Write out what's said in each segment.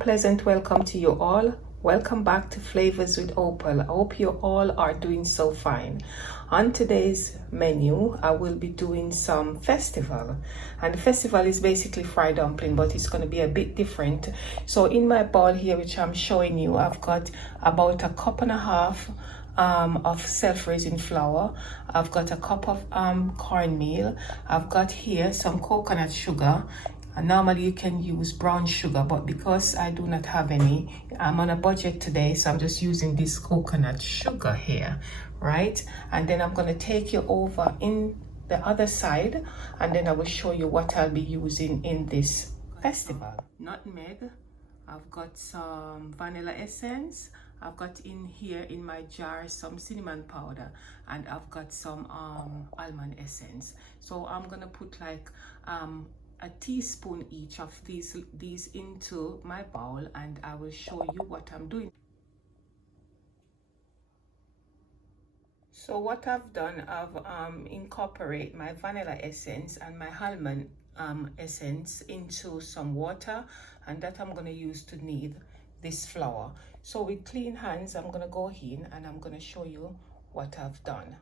Pleasant welcome to you all. Welcome back to Flavors with Opal. I hope you all are doing so fine. On today's menu, I will be doing some festival, and the festival is basically fried dumpling, but it's going to be a bit different. So in my bowl here, which I'm showing you, I've got about a cup and a half of self-raising flour. I've got a cup of cornmeal. I've got here some coconut sugar. And normally you can use brown sugar, but because I do not have any, I'm on a budget today, so I'm just using this coconut sugar here, right? And then I'm going to take you over in the other side, and then I will show you what I'll be using in this festival. Nutmeg, I've got some vanilla essence, I've got in here in my jar some cinnamon powder, and I've got some almond essence. So I'm going to put like a teaspoon each of these into my bowl, and I will show you what I'm doing. So what I've done, I've incorporate my vanilla essence and my almond essence into some water, and that I'm going to use to knead this flour. So with clean hands, I'm going to go in and I'm going to show you what I've done.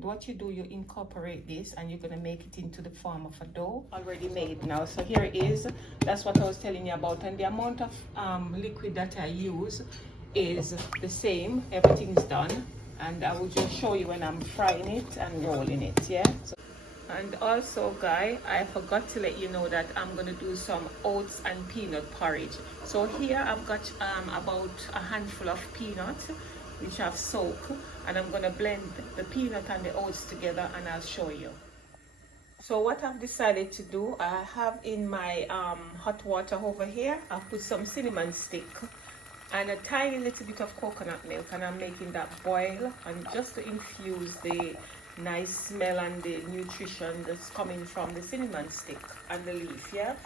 What you do, you incorporate this and you're going to make it into the form of a dough already made now. So here it is. That's what I was telling you about, and the amount of liquid that I use is the same. Everything's done, and I will just show you when I'm frying it and rolling it. Yeah. And also, guy, I forgot to let you know that I'm going to do some oats and peanut porridge. So here I've got about a handful of peanuts which I've soaked, and I'm going to blend the peanut and the oats together, and I'll show you. So what I've decided to do, I have in my hot water over here, I've put some cinnamon stick and a tiny little bit of coconut milk, and I'm making that boil, and just to infuse the nice smell and the nutrition that's coming from the cinnamon stick and the leaf. Yeah.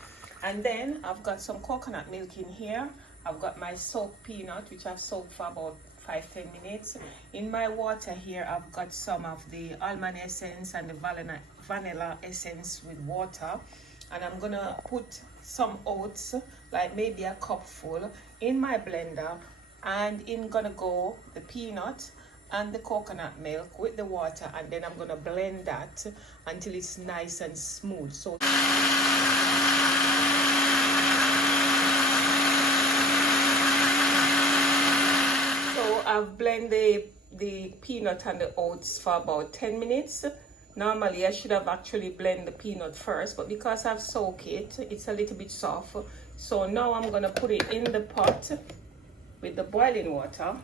And then I've got some coconut milk in here. I've got my soaked peanut, which I've soaked for about 5-10 minutes. In my water here, I've got some of the almond essence and the vanilla essence with water, and I'm gonna put some oats, like maybe a cup full, in my blender, and in gonna go the peanut and the coconut milk with the water, and then I'm gonna blend that until it's nice and smooth. So I've blended the peanut and the oats for about 10 minutes. Normally I should have actually blended the peanut first, but because I've soaked it, it's a little bit soft. So now I'm gonna put it in the pot with the boiling water.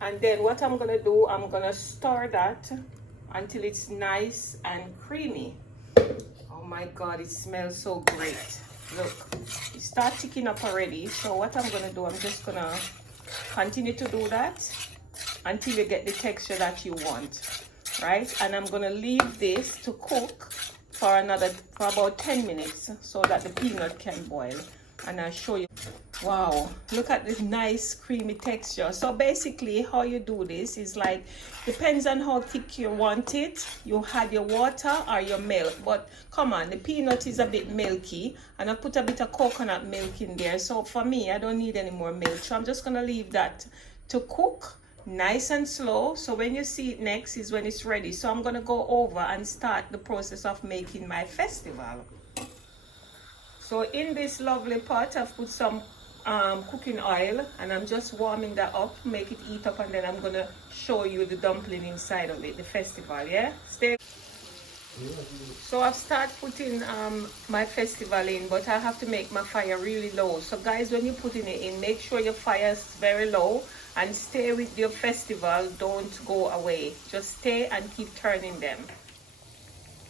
And then what I'm gonna do, I'm gonna stir that until it's nice and creamy. Oh my God, it smells so great. Look, it starts ticking up already. So what I'm gonna do, I'm just gonna continue to do that until you get the texture that you want, right? And I'm gonna leave this to cook for about 10 minutes so that the peanut can boil, and I'll show you. Wow, look at this nice creamy texture. So basically how you do this is like, depends on how thick you want it. You add your water or your milk, but come on, the peanut is a bit milky, and I put a bit of coconut milk in there. So for me, I don't need any more milk. So I'm just gonna leave that to cook nice and slow. So when you see it next is when it's ready. So I'm gonna go over and start the process of making my festival. So in this lovely pot, I've put some cooking oil, and I'm just warming that up, make it heat up, and then I'm gonna show you the dumpling inside of it, the festival. Yeah, stay. So I've started putting my festival in, but I have to make my fire really low. So guys, when you're putting it in, make sure your fire is very low and stay with your festival. Don't go away, just stay and keep turning them.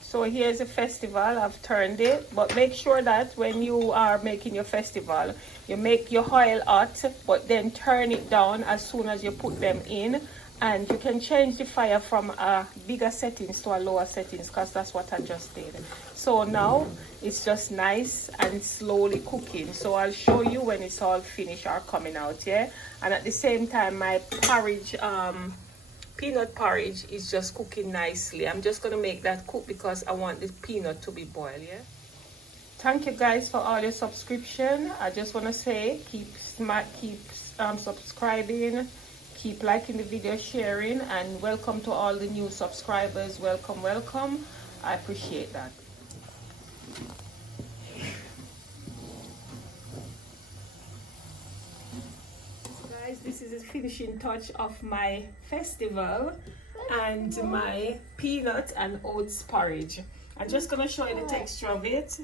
So here's a festival. I've turned it, but make sure that when you are making your festival, you make your oil hot, but then turn it down as soon as you put them in. And you can change the fire from a bigger settings to a lower settings, because that's what I just did. So now it's just nice and slowly cooking. So I'll show you when it's all finished or coming out, yeah? And at the same time, my porridge, peanut porridge is just cooking nicely. I'm just gonna make that cook because I want the peanut to be boiled, yeah? Thank you guys for all your subscription. I just want to say keep subscribing, keep liking the video, sharing, and welcome to all the new subscribers. Welcome. I appreciate that. Guys, this is the finishing touch of my festival and my peanut and oats porridge. I'm just gonna show you the texture of it.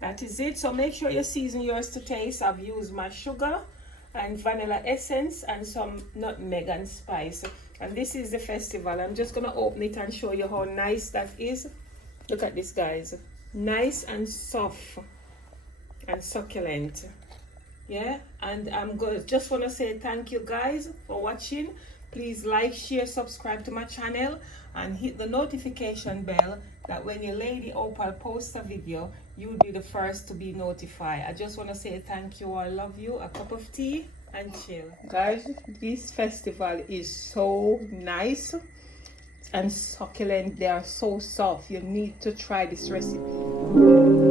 That is it. So make sure you season yours to taste. I've used my sugar and vanilla essence and some nutmeg and spice. And this is the festival. I'm just gonna open it and show you how nice that is. Look at this, guys. Nice and soft and succulent. Yeah, and I'm gonna just want to say thank you guys for watching. Please like, share, subscribe to my channel, and hit the notification bell that when your lady Opal posts a video, you'll be the first to be notified. I just want to say thank you. I love you. A cup of tea and chill. Guys, this festival is so nice and succulent. They are so soft. You need to try this recipe.